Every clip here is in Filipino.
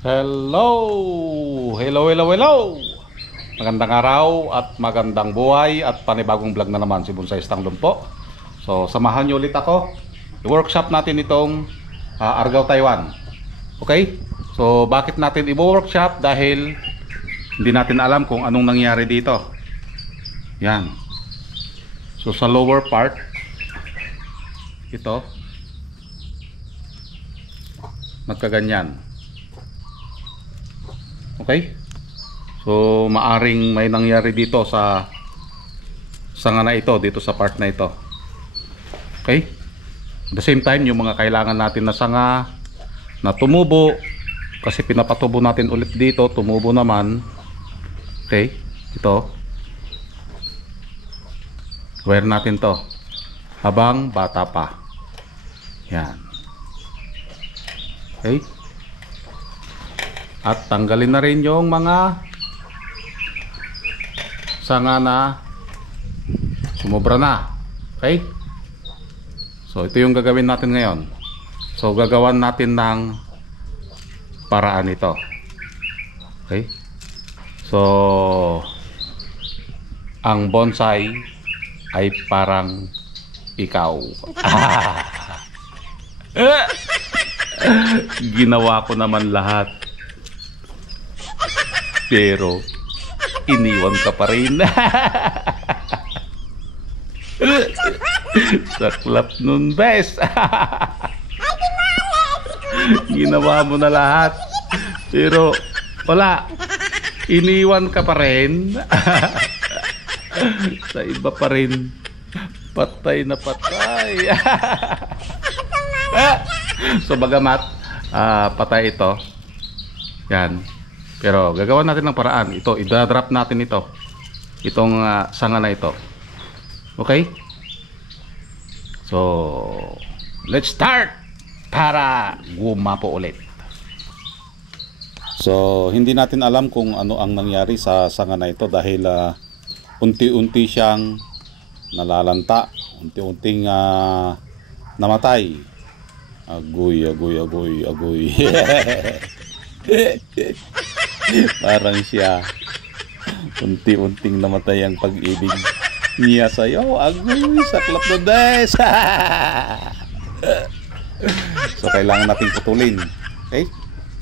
Hello! Hello, hello, hello! Magandang araw at magandang buhay at panibagong vlog na naman si Bonsai Stanglon po. So, samahan niyo ulit ako. I-workshop natin itong Argao Taiwan. Okay? So, bakit natin i-workshop? Dahil hindi natin alam kung anong nangyari dito. Yan. So, sa lower part, ito, nagkaganyan. Okay? So, maaring may nangyari dito sa sanga na ito, dito sa part na ito. Okay? At the same time, yung mga kailangan natin na sanga na tumubo, kasi pinapatubo natin ulit dito, tumubo naman. Okay? Ito. Wire natin to habang bata pa. Yan. Okay? At tanggalin na rin yung mga sanga na sumobra na. Okay? So ito yung gagawin natin ngayon. So gagawan natin ng paraan ito. Okay? So ang bonsai ay parang ikaw. Ginawa ko naman lahat, pero iniwan ka pa rin. Saklap nun, bes. Ginawa mo na lahat, pero wala, iniwan ka pa rin. Sa iba pa rin, patay na patay. So bagamat patay ito, yan, pero gagawa natin ng paraan. Ito, i-drop natin ito, itong sanga na ito. Okay? So let's start para gumapo ulit. So hindi natin alam kung ano ang nangyari sa sanga na ito dahil unti-unti siyang nalalanta, unti-unting namatay. Agoy, agoy, agoy, agoy. Parang siya unti-unting namatay ang pag-ibig niya sa'yo. Agoy, saklap na des. So kailangan natin putulin. Okay?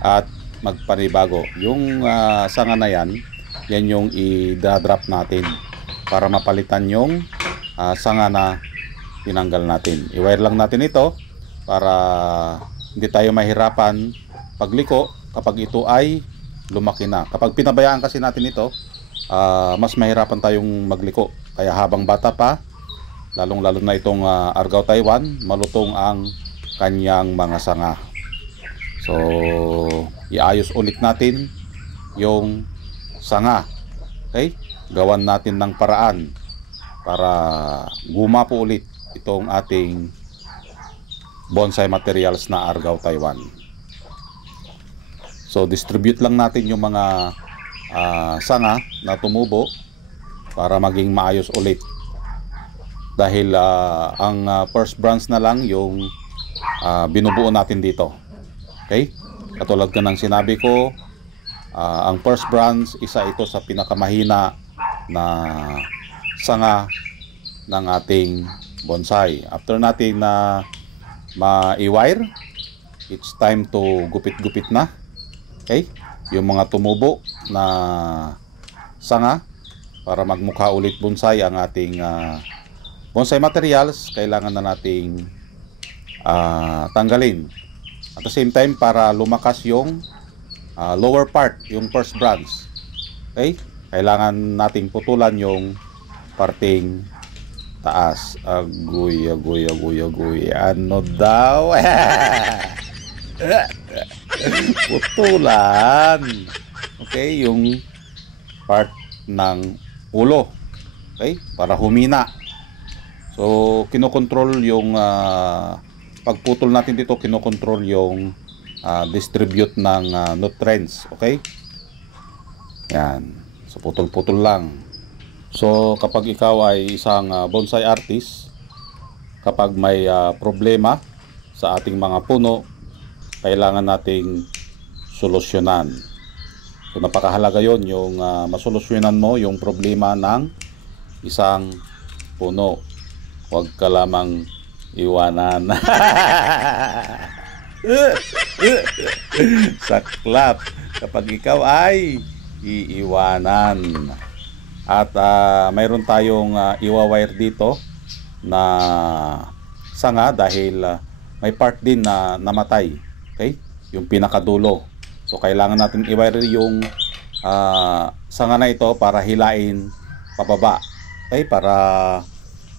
At magpanibago. Yung sanga na yan, yan yung i-drop natin para mapalitan yung sanga na tinanggal natin. I-wire lang natin ito para hindi tayo mahirapan pagliko kapag ito ay lumaki na. Kapag pinabayaan kasi natin ito, mas mahirapan tayong magliko. Kaya habang bata pa, lalong-lalo na itong Argao Taiwan, malutong ang kanyang mga sanga. So, iayos ulit natin yung sanga. Okay? Gawan natin ng paraan para gumapo ulit itong ating bonsai materials na Argao Taiwan. So distribute lang natin yung mga sanga na tumubo para maging maayos ulit. Dahil ang first branch na lang yung binubuo natin dito. Okay? Katulad ka ng sinabi ko, ang first branch, isa ito sa pinakamahina na sanga ng ating bonsai. After natin na ma-wire, it's time to gupit-gupit na. Okay? Yung mga tumubo na sanga para magmukha ulit bonsai ang ating bonsai materials, kailangan na nating tanggalin. At the same time, para lumakas yung lower part, yung first branch. Okay? Kailangan nating putulan yung parting taas. Agoy, agoy, agoy, agoy. Ano daw? Putulan. Okay, yung part ng ulo. Okay, para humina. So, kinokontrol yung pagputol natin dito, kinokontrol yung distribute ng nutrients. Okay? Yan. So, putol-putol lang. So kapag ikaw ay isang bonsai artist, kapag may problema sa ating mga puno, kailangan nating solusyonan. So napakahalaga yon, yung masolusyonan mo yung problema ng isang puno. Huwag ka lamang iwanan. Saklap kapag ikaw ay iiwanan. At mayroon tayong iwa-wire dito na sanga dahil may part din na namatay. Okay? Yung pinakadulo. So kailangan natin i-wire yung sanga na ito para hilain pababa. Okay? Para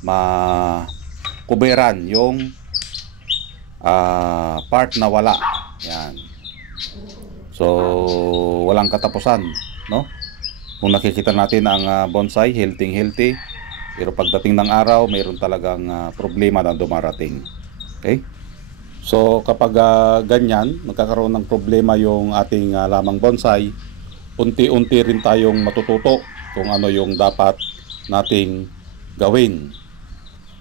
makuberan yung part na wala. Yan. So walang katapusan, no? Kung nakikita natin ang bonsai, healthy, pero pagdating ng araw, mayroon talagang problema na dumarating. Okay? So kapag ganyan, magkakaroon ng problema yung ating lamang bonsai, unti-unti rin tayong matututo kung ano yung dapat nating gawin.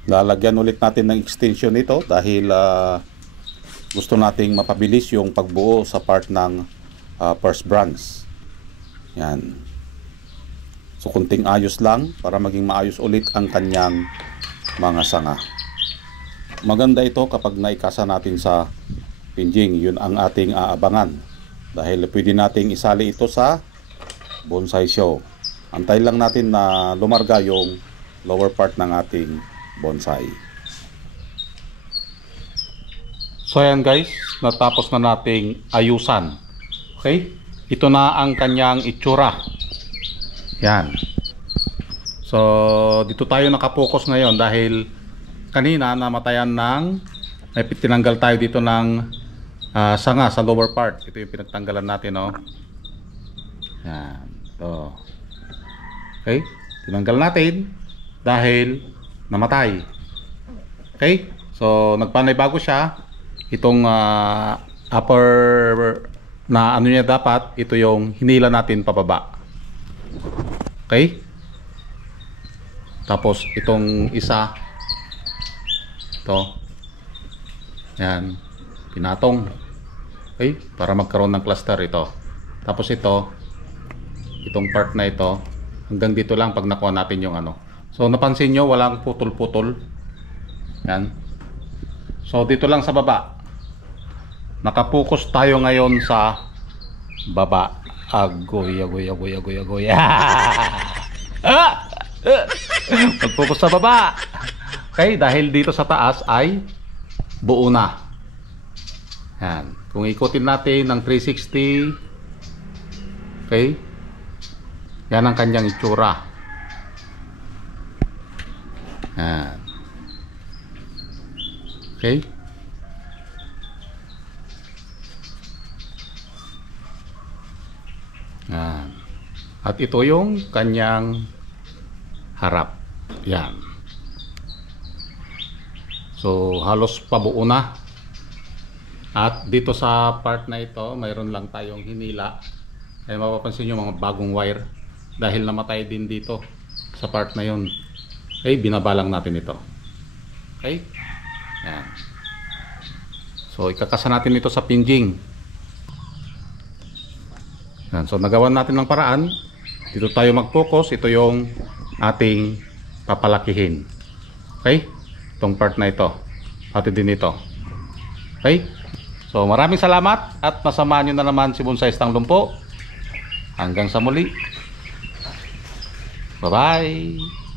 Lalagyan ulit natin ng extension ito dahil gusto nating mapabilis yung pagbuo sa part ng first branch. Yan. So kunting ayos lang para maging maayos ulit ang kanyang mga sanga. Maganda ito kapag naikasa natin sa pinjing. Yun ang ating aabangan. Dahil pwede nating isali ito sa bonsai show. Antayin lang natin na lumarga yung lower part ng ating bonsai. So ayan guys, natapos na nating ayusan. Okay? Ito na ang kanyang itsura. Yan. So dito tayo nakapokus ngayon dahil kanina namatayan ng tinanggal tayo dito ng sanga sa lower part. Ito yung pinagtanggalan natin, no? Yan. So, okay? Tinanggal natin dahil namatay. Okay? So nagpanay bago siya. Itong upper na ano niya dapat, ito yung hinila natin pababa. Okay? Tapos itong isa, ito, yan, pinatong. Okay? Para magkaroon ng cluster ito. Tapos ito, itong part na ito, hanggang dito lang pag nakuha natin yung ano. So napansin nyo, walang putol-putol. Yan. So dito lang sa baba. Nakapokus tayo ngayon sa baba. Agoy. Mag-focus sa baba. Okay, dahil dito sa taas ay buo na. Yan. Kung ikutin natin ng 360, okay, yan ang kanyang itsura. Yan. Okay. Yan. At ito yung kanyang harap. Yan. So halos pabuo na. At dito sa part na ito, mayroon lang tayong hinila. Kaya mapapansin nyo mga bagong wire dahil namatay din dito sa part na yun. Okay, binabalang natin ito. Okay. Yan. So ikakasa natin ito sa pinjing. Yan. So nagawan natin ng paraan. Dito tayo mag-focus. Ito yung ating papalakihin. Okay? Itong part na ito. Pati din ito. Okay? So maraming salamat at masamaan nyo na naman si Bonsaistang Lumpo. Hanggang sa muli. Bye bye.